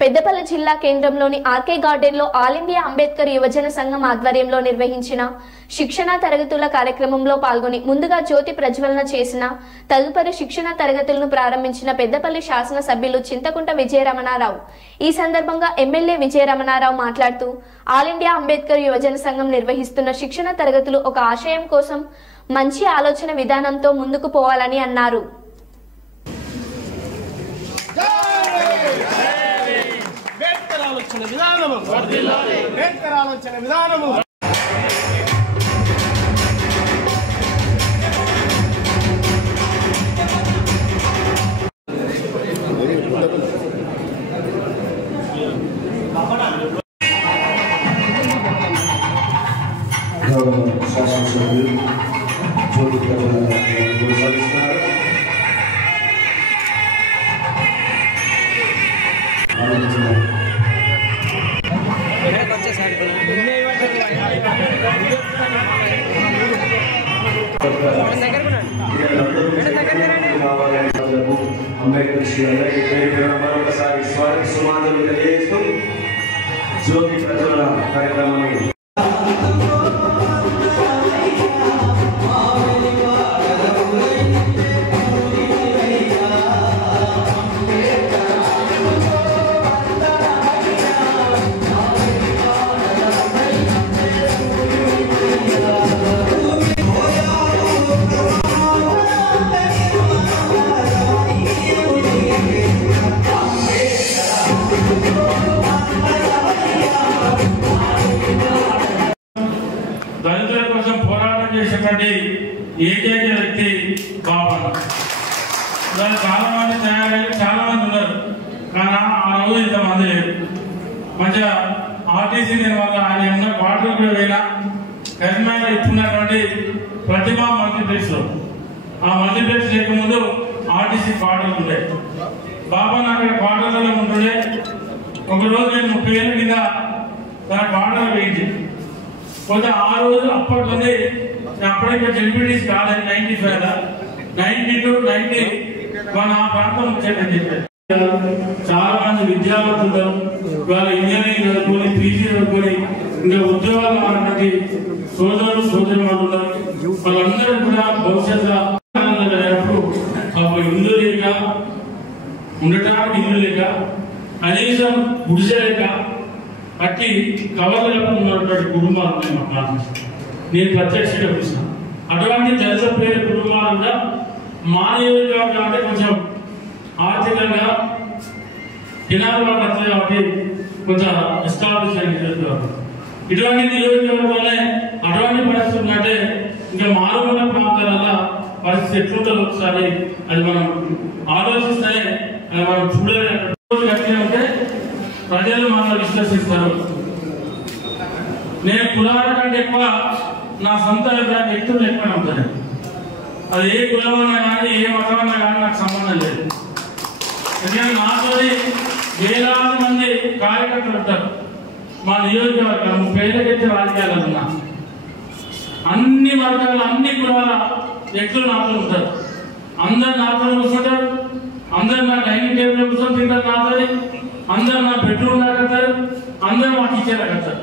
పెద్దపల్లి జిల్లా కేంద్రంలోని ఆర్కే గార్డెన్లో ఆల్ ఇండియా అంబేద్కర్ యువజన సంఘం ఆధ్వర్యంలో నిర్వహించిన శిక్షణ తరగతుల కార్యక్రమంలో పాల్గొని ముందుగా జ్యోతి ప్రజ్వలన చేసిన తదుపరి శిక్షణ తరగతులను ప్రారంభించిన పెద్దపల్లి శాసన సభ్యులు చింతకుంట విజయరమణారావు. ఈ సందర్భంగా ఎమ్మెల్యే విజయరమణారావు మాట్లాడుతూ ఆల్ ఇండియా అంబేద్కర్ యువజన సంఘం నిర్వహిస్తున్న శిక్షణ తరగతులు ఒక ఆశయం కోసం మంచి ఆలోచన విధానంతో ముందుకు పోవాలని అన్నారు. మరొకసారి స్వాగత సుమాంజలు తెలియజేస్తూ జ్యోతి ప్రజ్వలన కార్యక్రమాన్ని దళితుల కోసం పోరాటం చేసినటువంటి ఏకైక వ్యక్తి బాబా. దాని చాలా మంది తయారయ్యారు, చాలా మంది ఉన్నారు, కానీ ఆ రోజు ఇంతమంది లేరు. మంచిగా ఆర్టీసీ వల్ల ఆయన ఉన్న క్వార్టర్ కూడా పోయినా కరీంనగర్ ఇప్పుడున్నటువంటి ప్రతిభా మల్టీప్లెక్స్ లో ఆ మల్టీప్లెక్స్ లేకముందు ఆర్టీసీ క్వార్టర్లు ఉండే. బాబా అక్కడ క్వార్టర్లలో ఉంటుండే. ఒకరోజు నేను 30 ఏళ్ళ కింద తన క్వార్టర్ వేయించి పోతే ఆ రోజు అప్పట్లోనే అప్పటికే జెడ్పీటీసీ కాలేదు. 95 92 91 ఆ ప్రాంతం వచ్చాడని చెప్పారు. చాలా మంది విద్యార్థులు వాళ్ళ ఇంజనీరింగ్ చదువుకొని పీజీ చదువుకొని ఇంకా ఉద్యోగాలు ఉన్నటువంటి సోదరులు సోదరులు ఉన్నారు. వాళ్ళందరూ కూడా భవిష్యత్తు ఇల్లు లేక ఉండటానికి ఇల్లు లేక కనీసం గుడిసె లేక అట్టి కవర్లు ఉన్నటువంటి కుటుంబాలు ఉన్నాయి మా ప్రాంతం. నేను ప్రత్యక్షంగా చూసిన అటువంటి దళిత పేద కుటుంబాలు కూడా మానవీయంగా అంటే కొంచెం ఆర్థికంగా దినాలు వాళ్ళు వస్తాయి కాబట్టి కొంచెం ఎస్టాబ్లిష్ అయ్యి ఇటువంటి నియోజకవర్గంలోనే అటువంటి పరిస్థితులు అంటే ఇంకా మారుమూల ప్రాంతాలలో పరిస్థితి ఎట్లుంటుందో ఒకసారి అది మనం ఆలోచిస్తే అది మనం చూడలేదు. ఉంటే ప్రజలు మనల్ని విశ్వసిస్తారు. నేను కులాల కంటే ఎక్కువ నా సొంత వ్యక్తులు ఎక్కువ ఉంటాను. అది ఏ కులమన్నా కానీ ఏ మతమన్నా కానీ నాకు సంబంధం లేదు. ఎందుకంటే నాతో వేలాది మంది కార్యకర్తలు ఉంటారు. మా నియోజకవర్గం 30 ఏళ్ళ రాజకీయాలు ఉన్నా అన్ని వర్గాలు అన్ని కులాల వ్యక్తులు నాతో ఉంటారు. అందరు నాతో కూర్చుంటారు. అందరు నా డైనింగ్ టేబుల్ కూర్చొని తింటారు నాతో. అందరు నా బెడ్రూమ్ లాగతారు. అందరూ మా టీచర్ లాగతారు.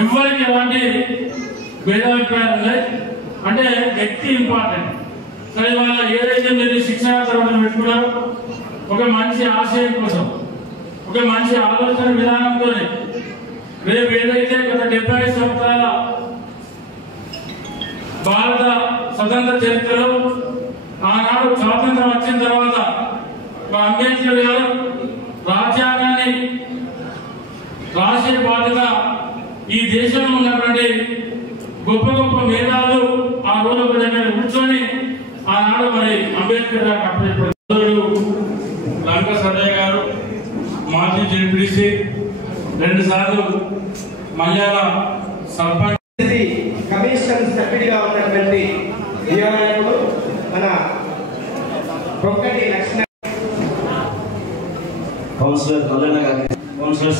ఎవరికి ఎలాంటి భేదాభిప్రాయాలు ఉన్నాయి అంటే వ్యక్తి ఇంపార్టెంట్. సరే వాళ్ళ ఏదైతే మీరు శిక్షణ తరగతులు పెట్టుకున్నారో ఒక మంచి ఆశయం కోసం ఒక మంచి ఆలోచన విధానంతోనే రేపు ఏదైతే గత 75 సంవత్సరాల భారత స్వతంత్ర చరిత్రలో ఆనాడు స్వాతంత్రం వచ్చిన తర్వాత మా అంబేద్కర్ గారు రాజ్యాంగాన్ని రాసే బాధ్యత ఈ దేశంలో ఉన్నటువంటి గొప్ప గొప్ప మేధావులు ఆ రోజు ఒక దగ్గర కూర్చొని ఆనాడు మరి అంబేద్కర్ గారు అప్పటి లంక సదయ్య గారు మాజీ జెడ్పీటీసీ 2 సార్లు మల్యాల సర్పంచ్ కమిషన్ సభ్యుడిగా ఉన్నటువంటి దేవాలయంలో మన ప్రొక్కటి లక్ష్మణ కౌన్సిలర్ కౌన్సిలర్